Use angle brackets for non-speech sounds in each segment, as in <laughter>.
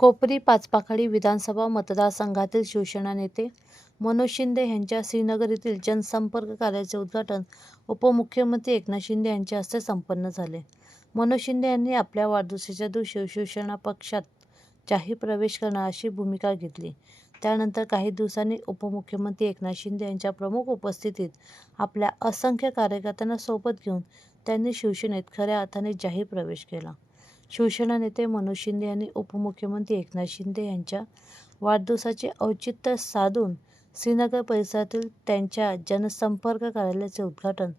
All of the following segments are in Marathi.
कोपरी पाचपाखाडी विधानसभा मतदारसंघातील शिवसेना नेते मनोज शिंदे यांच्या श्रीनगर येथील जनसंपर्क कार्याचे उद्घाटन उपमुख्यमंत्री एकनाथ शिंदे यांच्या हस्ते संपन्न झाले. मनोज शिंदे यांनी आपल्या वाढदिवसाच्या दिवशी शिवसेना पक्षात जाहीर प्रवेश करणार अशी भूमिका घेतली. त्यानंतर काही दिवसांनी उपमुख्यमंत्री एकनाथ शिंदे यांच्या प्रमुख उपस्थितीत आपल्या असंख्य कार्यकर्त्यांना सोबत घेऊन त्यांनी शिवसेनेत खऱ्या अर्थाने जाहीर प्रवेश केला. शिवसेना नेते मनोज शिंदे यांनी उपमुख्यमंत्री एकनाथ शिंदे यांच्या वाढदिवसाचे औचित्य साधून श्रीनगर परिसरातील त्यांच्या जनसंपर्क कार्यालयाचे उद्घाटन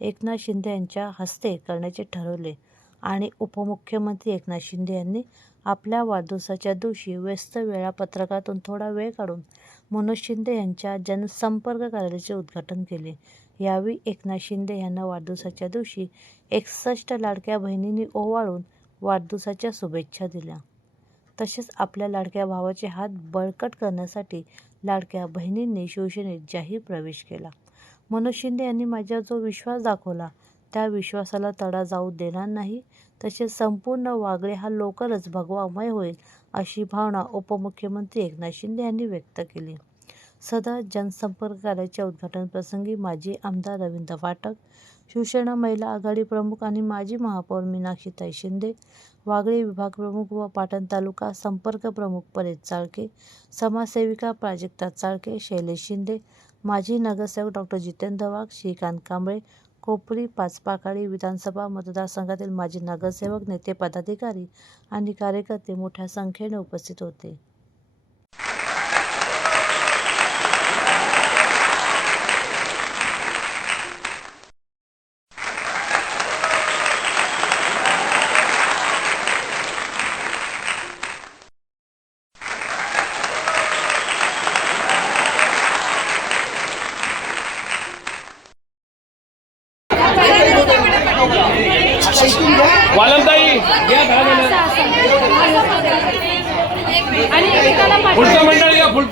एकनाथ शिंदे यांच्या हस्ते करण्याचे ठरवले आणि उपमुख्यमंत्री एकनाथ शिंदे यांनी आपल्या वाढदिवसाच्या दिवशी व्यस्त वेळापत्रकातून थोडा वेळ काढून मनोज शिंदे यांच्या जनसंपर्क कार्यालयाचे उद्घाटन केले. यावेळी एकनाथ शिंदे यांना वाढदिवसाच्या दिवशी एकसष्ट लाडक्या बहिणींनी ओवाळून वाढदिवसाच्या शुभेच्छा दिल्या. तसेच आपल्या लाडक्या भावाचे हात बळकट करण्यासाठी लाडक्या बहिणींनी शिवसेनेत जाहीर प्रवेश केला. मनोज शिंदे यांनी माझ्यावर जो विश्वास दाखवला त्या विश्वासाला तडा जाऊ देणार नाही. तसेच संपूर्ण वागळे हा लवकरच भगवामय होईल अशी भावना उपमुख्यमंत्री एकनाथ शिंदे यांनी व्यक्त केली. सदा जनसंपर्क कार्याच्या उद्घाटनप्रसंगी माजी आमदार रवींद्र फाटक शिवसेना महिला आघाडी प्रमुख आणि माजी महापौर मीनाक्षीताई शिंदे वागळे विभाग प्रमुख व पाटण तालुका संपर्क प्रमुख परेश चाळके समाजसेविका प्राजक्ता चाळके शैलेश शिंदे माजी नगरसेवक डॉक्टर जितेंद्र वाघ श्रीकांत कांबळे कोपरी पाचपाकाळी विधानसभा मतदारसंघातील माजी नगरसेवक नेते पदाधिकारी आणि कार्यकर्ते मोठ्या संख्येने उपस्थित होते.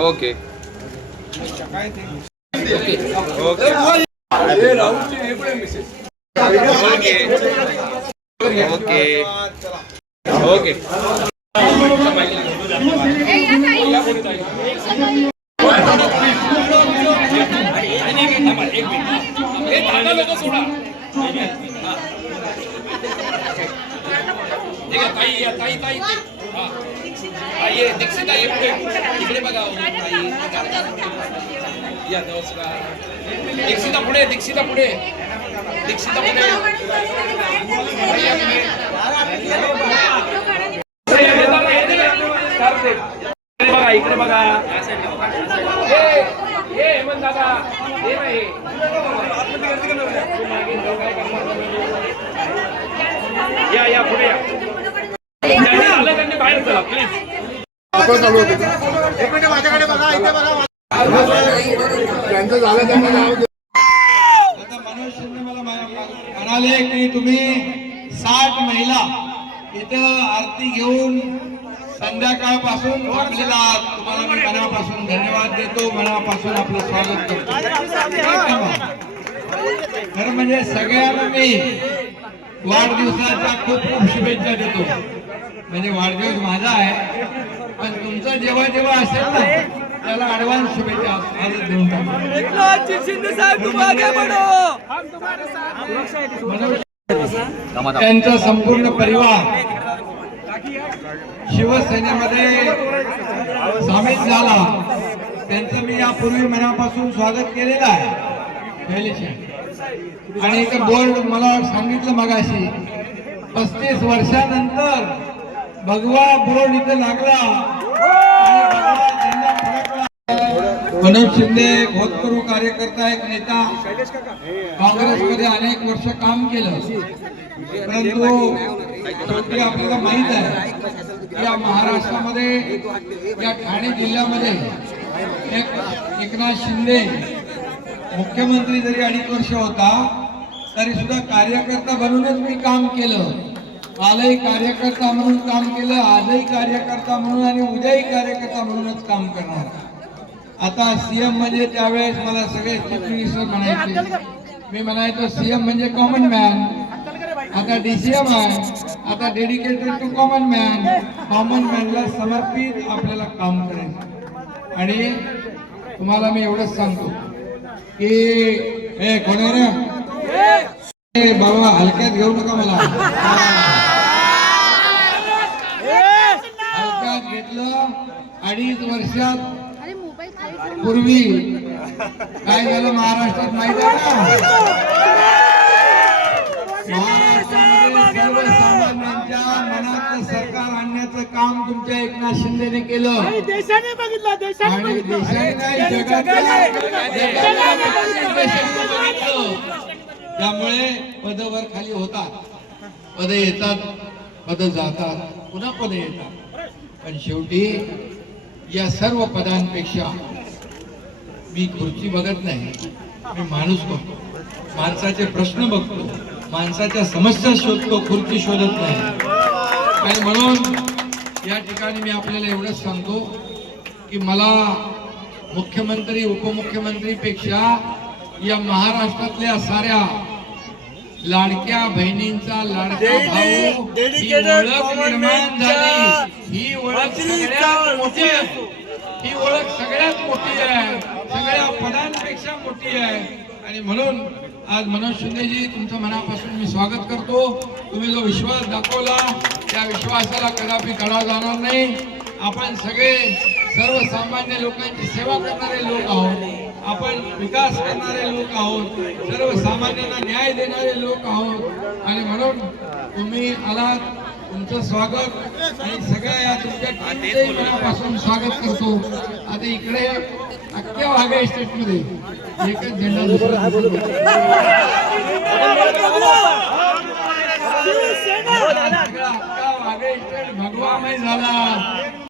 Okay okay okay okay okay हे दादा लोक सोडा ताई या ताई ताई ते. हा. ताई ये दीक्षित ताई ये पुढे इकडे बघा हो, ताई या नमस्कार दीक्षिता पुढे दीक्षिता पुढे दीक्षिता पुढे ताई या पुढे. पुढे या, दादा, हे दे. दे. इकडे बघा इकडे बघा ये ये हेमंत दादा हे नाही या या पुढे या ज्यांनी आलं त्यांनी बाहेर चला प्लीज आता मनोज शिंदे मला म्हणाले की तुम्ही साठ महिला इथं आरती घेऊन संध्याकाळपासून थांबलेला आहात. तुम्हाला मी मनापासून धन्यवाद देतो मनापासून आपलं स्वागत करतो. खरं म्हणजे सगळ्यांना मी वाढदिवसाच्या खूप खूप शुभेच्छा देतो. म्हणजे वाढदिवस माझा आहे पण तुमचं जेव्हा जेव्हा असेल ना त्याला ऍडव्हान्स शुभेच्छा आजच देऊन त्यांचा संपूर्ण परिवार शिवसेनेमध्ये सामील झाला. त्यांचं मी यापूर्वी मनापासून स्वागत केलेलं आहे. आणि एक बोर्ड मला सांगितलं मगाशी पस्तीस वर्षानंतर भगवा बोर्ड इथे लागला. मनोज शिंदे होतकरू कार्यकर्ता एक नेता. काँग्रेसमध्ये अनेक वर्ष काम केलं. परंतु शेवटी आपल्याला माहीत आहे या महाराष्ट्रामध्ये या ठाणे जिल्ह्यामध्ये एक एकनाथ शिंदे मुख्यमंत्री जरी अडीच वर्ष होता तरी सुद्धा कार्यकर्ता बनूनच मी काम केलं. कालही कार्यकर्ता म्हणून काम केलं आजही कार्यकर्ता म्हणून आणि उद्याही कार्यकर्ता म्हणूनच काम करणार. आता सीएम म्हणजे त्यावेळेस मला सगळे चीफ मिनिस्टर म्हणायचे. मी म्हणायचो सीएम म्हणजे कॉमन मॅन आता डीसीएम आहे. आता dedicated to common man common मॅनला समर्पित आपल्याला काम करायचं आणि तुम्हाला मी एवढंच सांगतो. की कोण आहे रे? ए, बाबा हलक्यात घेऊ नका मला. हलक्यात घेतलं अडीच वर्षात पूर्वी काय झालं महाराष्ट्रात माहिती आहे का? आणण्याचं काम तुमच्या एकनाथ शिंदेने केलं. देशाने बघितलं देशाने आणि बघितलं. देशाने नाही जगातल्या जगातल्या देशांनी बघितलं. त्यामुळे पद वर खाली होतात. पद येतात पद जातात पुन्हा पद येतात. पण शेवटी या सर्व पदांपेक्षा मी खुर्ची बघत नाही मी माणूस बघतो. माणसाचे प्रश्न बघतो माणसाच्या समस्या शोधतो खुर्ची शोधत नाही. आणि म्हणून या ठिकाणी मी आपल्याला एवढंच सांगतो की मला मुख्यमंत्री उपमुख्यमंत्रीपेक्षा या महाराष्ट्रातल्या साऱ्या लाडक्या बहिणींचा लाडका भाऊ ही ओळख निर्माण झाली. ही ओळख सगळ्यात मोठी आहे. ही ओळख सगळ्यात मोठी आहे. सगळ्या पदांपेक्षा मोठी आहे. आणि म्हणून आज मनोज शिंदेजी तुमचं मनापासून मी स्वागत करतो. तुम्ही जो विश्वास दाखवला त्या विश्वासाला कदापि काढा जाणार नाही. आपण सगळे सर्वसामान्य लोकांची सेवा करणारे लोक आहोत. आपण विकास करणारे लोक आहोत. सर्वसामान्यांना न्याय देणारे लोक आहोत. आणि म्हणून तुम्ही आलात. तुमचं स्वागत. आणि सगळ्या या तुमच्या मनापासून स्वागत करतो. आता इकडे अख्ख्या वाघा एस्टेटमध्ये एकच झेंडा दुसरा <laughs> होता. सगळा भगवामय झाला